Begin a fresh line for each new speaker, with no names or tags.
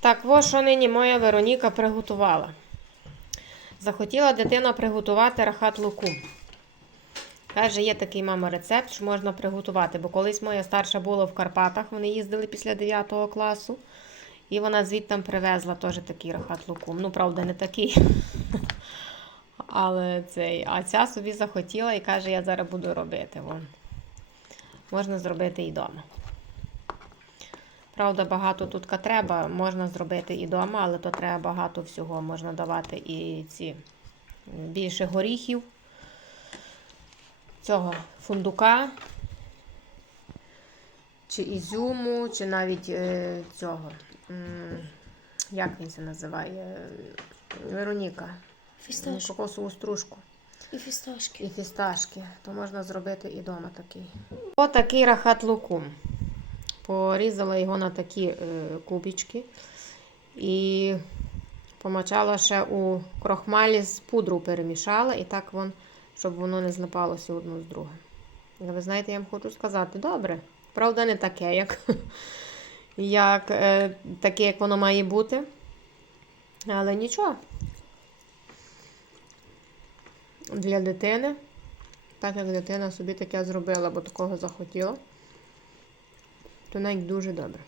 Так, ось що нині моя Вероніка приготувала. Захотіла дитина приготувати рахат луку. Каже, є такий мама рецепт, що можна приготувати. Бо колись моя старша була в Карпатах, вони їздили після 9 класу. І вона звідти привезла теж такий рахат лукум. Ну, правда, не такий. Але цей. А ця собі захотіла і каже, я зараз буду робити. Можна зробити і вдома. Правда, багато тут треба, можна зробити і вдома, але то треба багато всього. Можна давати і ці більше горіхів, цього фундука, чи ізюму, чи навіть е, цього. Як він це називає? Вероніка.
Фісташки.
Кокосову стружку.
І фісташки.
І фісташки, то можна зробити і вдома такий. Отакий рахат лукум. Порізала його на такі е, кубічки і помочала ще у крохмалі з пудру перемішала, і так вон, щоб воно не злипалося одно з другим. Ви знаєте, я вам хочу сказати, добре. Правда, не таке, як, як, е, таке, як воно має бути. Але нічого. Для дитини. Так як дитина собі таке зробила, бо такого захотіла, то навіть дуже добре.